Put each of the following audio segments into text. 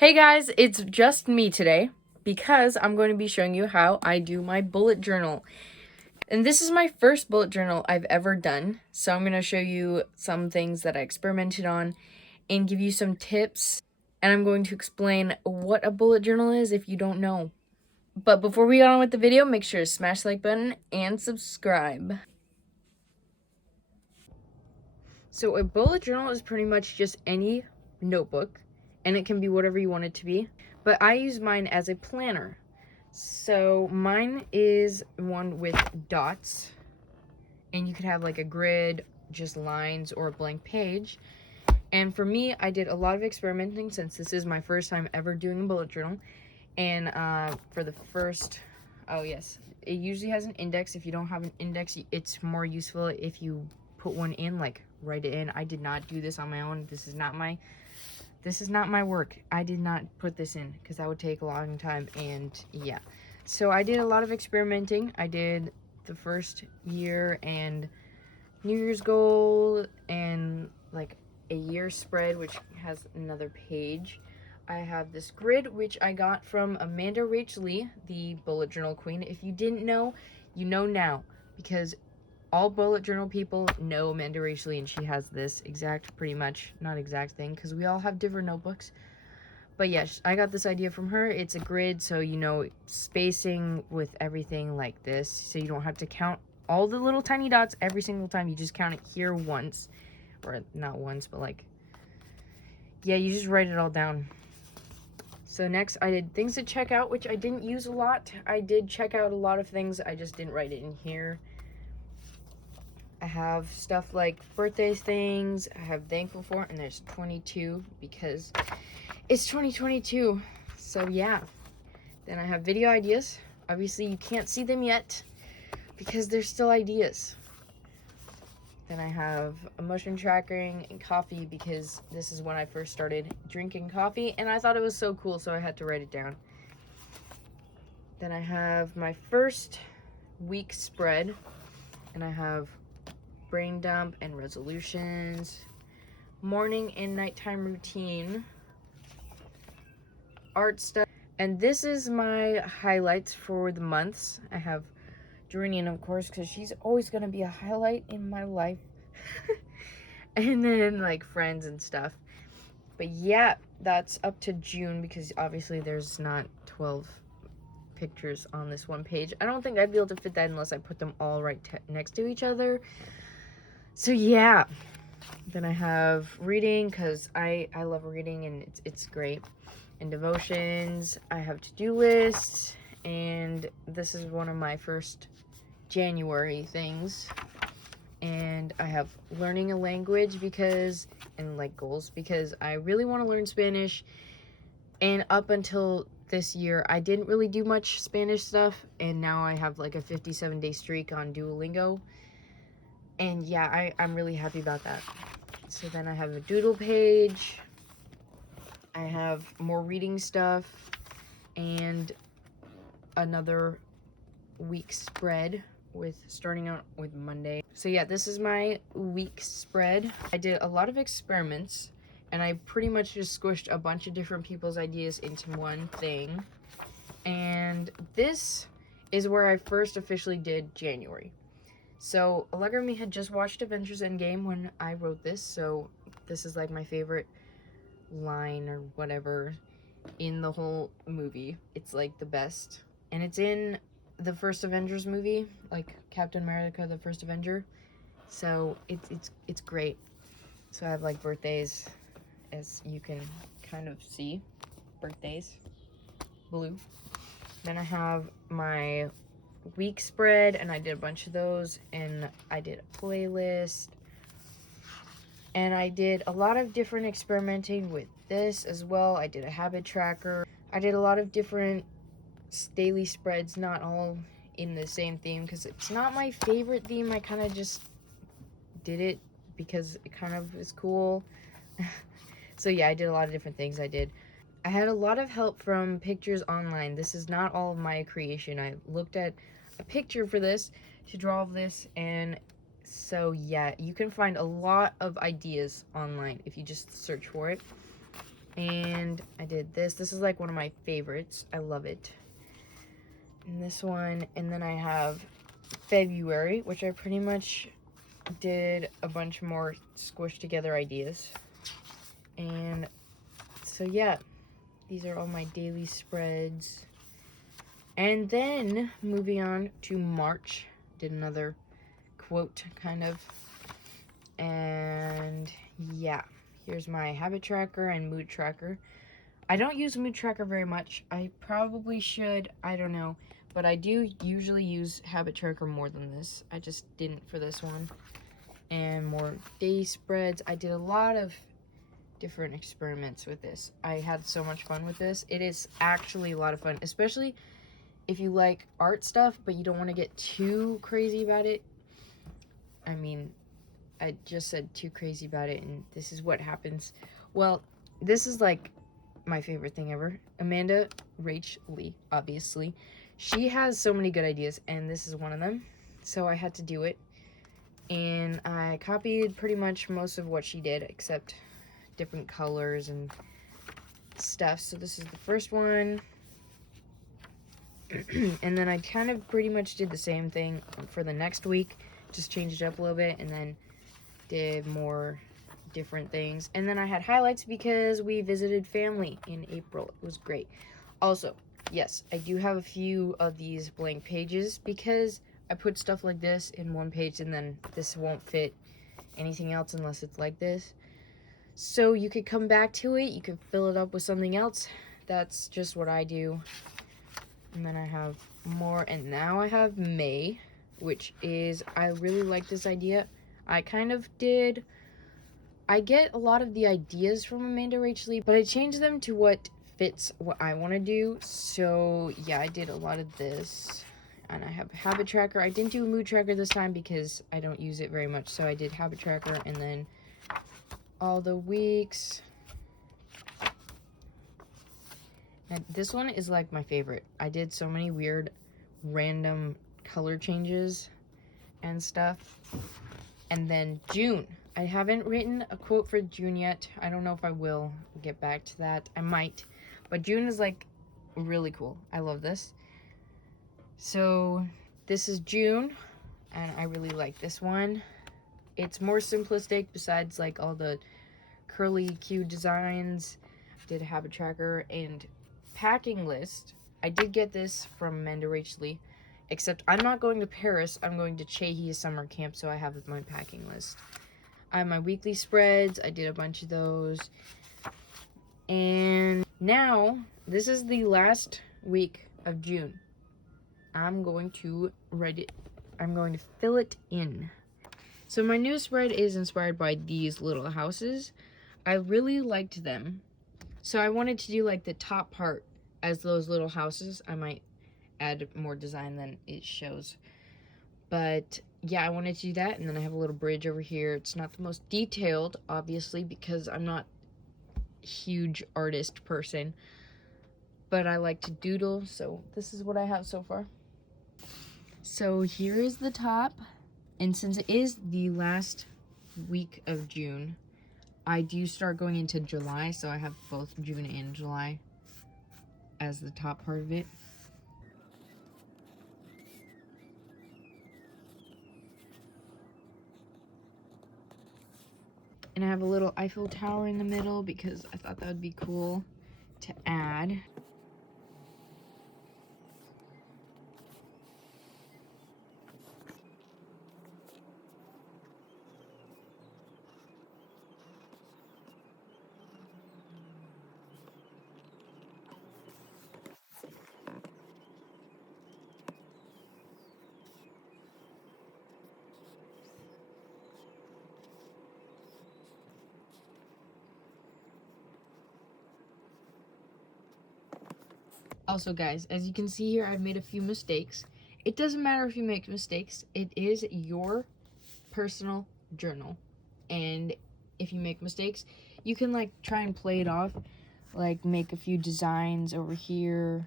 Hey guys, it's just me today because I'm going to be showing you how I do my bullet journal. And this is my first bullet journal I've ever done. So I'm going to show you some things that I experimented on and give you some tips. And I'm going to explain what a bullet journal is if you don't know. But before we get on with the video, make sure to smash the like button and subscribe. So a bullet journal is pretty much just any notebook, and it can be whatever you want it to be. But I use mine as a planner. So mine is one with dots, and you could have like a grid, just lines, or a blank page. And for me, I did a lot of experimenting since this is my first time ever doing a bullet journal. And for the first, oh yes, it usually has an index. If you don't have an index, it's more useful if you put one in, like write it in. I did not do this on my own. This is not my work. I did not put this in because that would take a long time. And yeah, so I did a lot of experimenting. I did the first year and New Year's goal and like a year spread, which has another page. I have this grid, which I got from Amanda Rach Lee, the bullet journal queen. If you didn't know, you know now, because all bullet journal people know Amanda Rach Lee, and she has this exact, pretty much, not exact thing, because we all have different notebooks. But yes, I got this idea from her. It's a grid, so you know, spacing with everything like this, so you don't have to count all the little tiny dots every single time. You just count it here once, or not once, but like, yeah, you just write it all down. So next, I did things to check out, which I didn't use a lot. I did check out a lot of things, I just didn't write it in here. I have stuff like birthday things I have thankful for, and there's 22 because it's 2022. So yeah. Then I have video ideas. Obviously you can't see them yet because they're still ideas. Then I have emotion tracking and coffee because this is when I first started drinking coffee and I thought it was so cool, so I had to write it down. Then I have my first week spread, and I have brain dump and resolutions, morning and nighttime routine, art stuff, and this is my highlights for the months. I have Jordan, of course, because she's always going to be a highlight in my life. And then like friends and stuff. But yeah, that's up to June because obviously there's not 12 pictures on this one page. I don't think I'd be able to fit that unless I put them all right next to each other. So yeah. Then I have reading because I love reading and it's great. And devotions. I have to-do lists, and this is one of my first January things. And I have learning a language because, and like goals, because I really want to learn Spanish. And up until this year, I didn't really do much Spanish stuff, and now I have like a 57-day streak on Duolingo. And yeah, I'm really happy about that. So then I have a doodle page. I have more reading stuff and another week spread with starting out with Monday. So yeah, this is my week spread. I did a lot of experiments and I pretty much just squished a bunch of different people's ideas into one thing. And this is where I first officially did January. So Allegra and me had just watched Avengers Endgame when I wrote this, so this is like my favorite line or whatever in the whole movie. It's like the best, and it's in the first Avengers movie, like Captain America the First Avenger, so it's great. So I have like birthdays, as you can kind of see, birthdays, blue. Then I have my week spread, and I did a bunch of those, and I did a playlist. And I did a lot of different experimenting with this as well. I did a habit tracker. I did a lot of different daily spreads, not all in the same theme because it's not my favorite theme. I kind of just did it because it kind of is cool. So yeah, I did a lot of different things. I had a lot of help from pictures online. This is not all of my creation. I looked at a picture for this to draw this, and so yeah, you can find a lot of ideas online if you just search for it. And I did this. This is like one of my favorites. I love it. And this one, and then I have February, which I pretty much did a bunch more squished together ideas. And so yeah, these are all my daily spreads. And then moving on to March, did another quote kind of. And yeah, here's my habit tracker and mood tracker. I don't use mood tracker very much. I probably should, I don't know. But I do usually use habit tracker more than this. I just didn't for this one. And more day spreads. I did a lot of different experiments with this. I had so much fun with this. It is actually a lot of fun, especially if you like art stuff, but you don't want to get too crazy about it. I mean, I just said too crazy about it, and this is what happens. Well, this is like my favorite thing ever. Amanda Lee, obviously. She has so many good ideas, and this is one of them. So I had to do it. And I copied pretty much most of what she did, except different colors and stuff. So this is the first one. And then I kind of pretty much did the same thing for the next week. Just changed it up a little bit, and then did more different things. And then I had highlights because we visited family in April. It was great. Also, yes, I do have a few of these blank pages because I put stuff like this in one page, and then this won't fit anything else unless it's like this. So you could come back to it, you could fill it up with something else. That's just what I do. And then I have more, and now I have May, which is, I really like this idea. I get a lot of the ideas from Amanda Lee, but I changed them to what fits what I want to do. So yeah, I did a lot of this. And I have habit tracker. I didn't do a mood tracker this time because I don't use it very much. So I did habit tracker, and then all the weeks. And this one is like my favorite. I did so many weird random color changes and stuff. And then June. I haven't written a quote for June yet. I don't know if I will get back to that. I might. But June is like really cool. I love this. So this is June, and I really like this one. It's more simplistic besides like all the curly Q designs. I did a habit tracker and packing list. I did get this from Amanda Lee, except I'm not going to Paris. I'm going to Chehi summer camp, so I have my packing list. I have my weekly spreads. I did a bunch of those. And now, this is the last week of June. I'm going to write it. I'm going to fill it in. So my new spread is inspired by these little houses. I really liked them. So I wanted to do like the top part as those little houses. I might add more design than it shows. But yeah, I wanted to do that. And then I have a little bridge over here. It's not the most detailed, obviously, because I'm not a huge artist person. But I like to doodle. So this is what I have so far. So here is the top. And since it is the last week of June, I do start going into July. So I have both June and July as the top part of it. And I have a little Eiffel Tower in the middle because I thought that would be cool to add. Also, guys, as you can see here, I've made a few mistakes. It doesn't matter if you make mistakes. It is your personal journal. And if you make mistakes, you can, like, try and play it off. Like, make a few designs over here.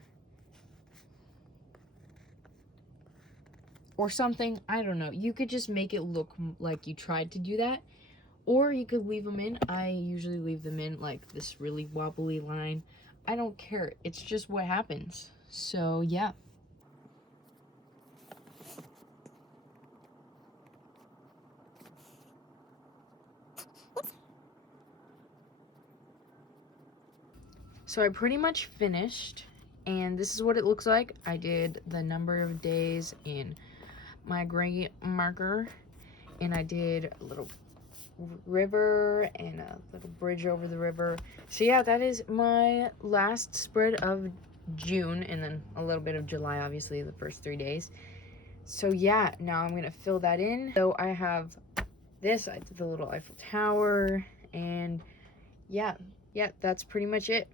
Or something. I don't know. You could just make it look like you tried to do that. or you could leave them in. I usually leave them in like this really wobbly line. I don't care. It's just what happens. So yeah. So I pretty much finished, and this is what it looks like. I did the number of days in my gray marker, and I did a little river and a little bridge over the river. So yeah, that is my last spread of June, and then a little bit of July, obviously the first 3 days. So yeah, now I'm gonna fill that in. So I have this, I did the little Eiffel Tower, and yeah, that's pretty much it.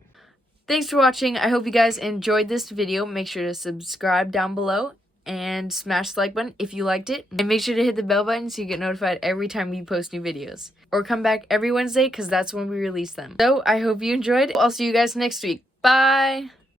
Thanks for watching. I hope you guys enjoyed this video. Make sure to subscribe down below and smash the like button if you liked it. And make sure to hit the bell button so you get notified every time we post new videos. Or come back every Wednesday because that's when we release them. So I hope you enjoyed. I'll see you guys next week. Bye!